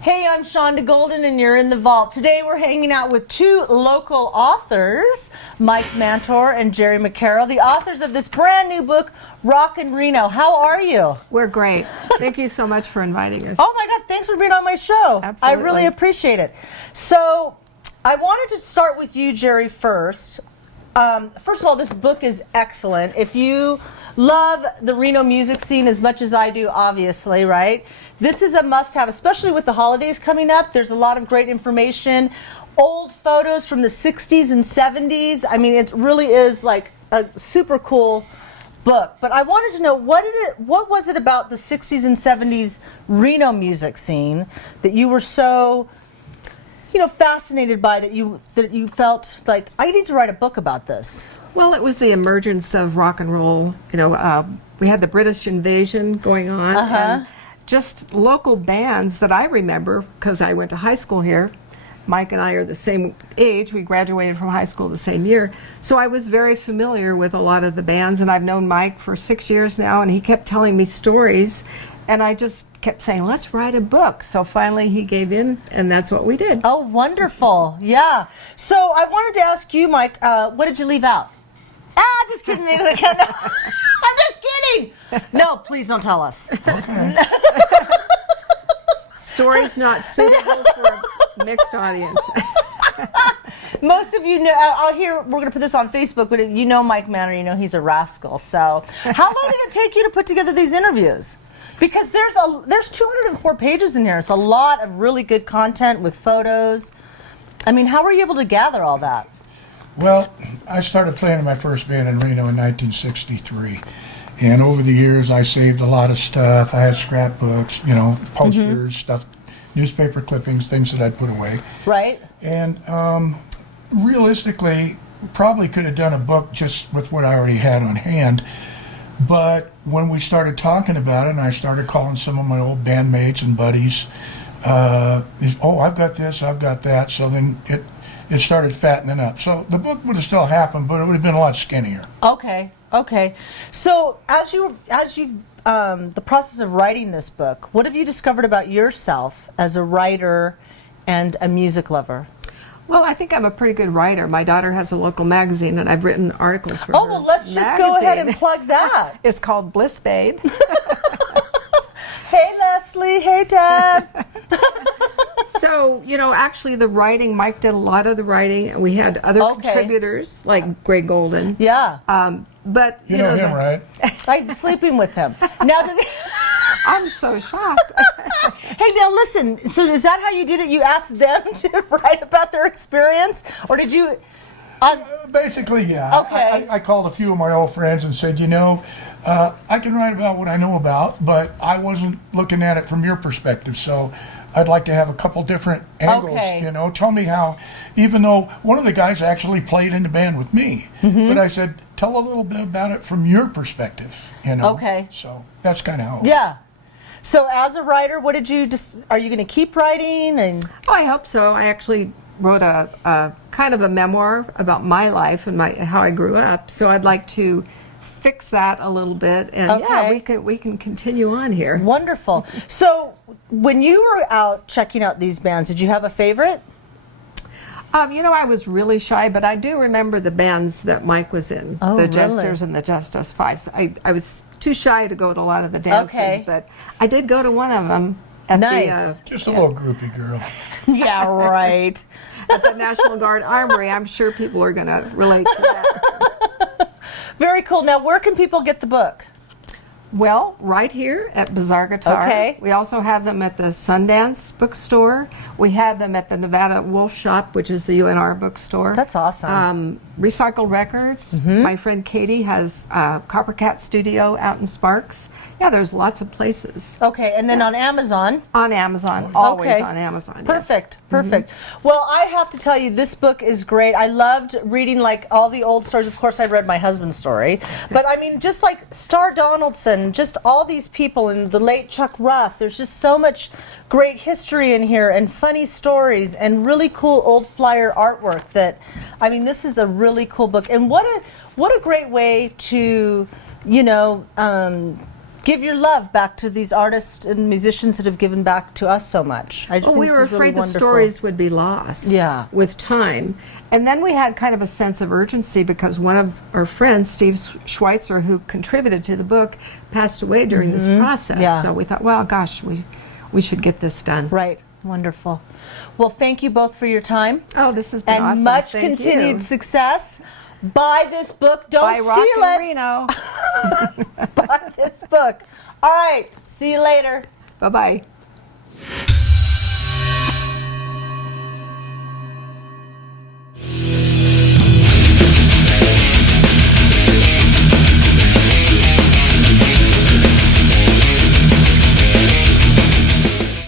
Hey, I'm Shanda Golden, and you're in the vault. Today we're hanging out with two local authors, Mike Mantor and Jerry McCarroll, the authors of this brand new book, Rockin' Reno. How are you? We're great. Thank you so much for inviting us. Oh my God, thanks for being on my show. Absolutely. I really appreciate it. So, I wanted to start with you, Jerry, first. First of all, this book is excellent. If you love the Reno music scene as much as I do, obviously, right? This is a must-have, especially with the holidays coming up. There's a lot of great information, old photos from the 60s and 70s. I mean, it really is like a super cool book. But I wanted to know, what was it about the 60s and 70s Reno music scene that you were so, fascinated by, that you felt like, I need to write a book about this? Well, it was the emergence of rock and roll. We had the British invasion going on. And just local bands that I remember, because I went to high school here. Mike and I are the same age. We graduated from high school the same year. So I was very familiar with a lot of the bands, and I've known Mike for 6 years now, and he kept telling me stories, and I just kept saying, let's write a book. So finally he gave in, and that's what we did. Oh, wonderful. Yeah. So I wanted to ask you, Mike, what did you leave out? Just kidding. I'm just kidding. No, please don't tell us. Okay. Stories not suitable for a mixed audience. Most of you know, I'll hear, we're going to put this on Facebook, but you know Mike Manor, he's a rascal. So how long did it take you to put together these interviews? Because there's 204 pages in here. It's a lot of really good content with photos. I mean, how were you able to gather all that? Well, I started playing in my first band in Reno in 1963. And over the years, I saved a lot of stuff. I had scrapbooks, posters, stuff, newspaper clippings, things that I'd put away. Right. And realistically, probably could have done a book just with what I already had on hand. But when we started talking about it, and I started calling some of my old bandmates and buddies, I've got this, I've got that. So then it started fattening up. So the book would have still happened, but it would have been a lot skinnier. Okay. So as you the process of writing this book, what have you discovered about yourself as a writer and a music lover? Well, I think I'm a pretty good writer. My daughter has a local magazine, and I've written articles for her. Oh, well, let's just go ahead and plug that. It's called Bliss Babe. Hey, Leslie. Hey, Dad. So, actually the writing, Mike did a lot of the writing, and we had other contributors like Greg Golden. Yeah. But you know him, right? I'm sleeping with him. Now, I'm so shocked. Hey, now listen. So is that how you did it? You asked them to write about their experience, or did you? Basically, yeah. Okay. I called a few of my old friends and said, I can write about what I know about, but I wasn't looking at it from your perspective. So I'd like to have a couple different angles. Okay. Tell me how, even though one of the guys actually played in the band with me, but I said, tell a little bit about it from your perspective. Okay. So that's kind of how. Yeah. So as a writer, what did you are you going to keep writing? And Oh, I hope so. I actually wrote a kind of a memoir about my life and how I grew up. So I'd like to fix that a little bit, and we can continue on here. Wonderful. So when you were out checking out these bands, did you have a favorite? I was really shy, but I do remember the bands that Mike was in, Oh, the really? Jesters and the Just Us Fives. I was too shy to go to a lot of the dances, Okay. but I did go to one of them at Nice. Just a little groupie girl. Yeah, right. at the National Guard Armory. I'm sure people are going to relate to that. Very cool. Now, where can people get the book? Well, right here at Bazaar Guitar. Okay. We also have them at the Sundance bookstore. We have them at the Nevada Wolf Shop, which is the UNR bookstore. That's awesome. Recycle Records. My friend Katie has Coppercat Studio out in Sparks. Yeah, there's lots of places. Okay, and then on Amazon. On Amazon. Always Okay. on Amazon. Perfect, perfect. Well, I have to tell you, this book is great. I loved reading like all the old stories. Of course, I read my husband's story, but I mean, just like Star Donaldson, just all these people, and the late Chuck Ruff. There's just so much great history in here, and funny stories, and really cool old flyer artwork. That, I mean, this is a really cool book, and what a great way to, give your love back to these artists and musicians that have given back to us so much. I just think we this were is really afraid the wonderful. stories would be lost with time. And then we had kind of a sense of urgency because one of our friends, Steve Schweitzer, who contributed to the book, passed away during this process. Yeah. So we thought, well, gosh, we should get this done. Right. Wonderful. Well, thank you both for your time. Oh, this has been and awesome. much Thank continued you. success. Buy this book. Don't By Rock steal in it. Reno. Buy this book. All right. See you later. Bye-bye.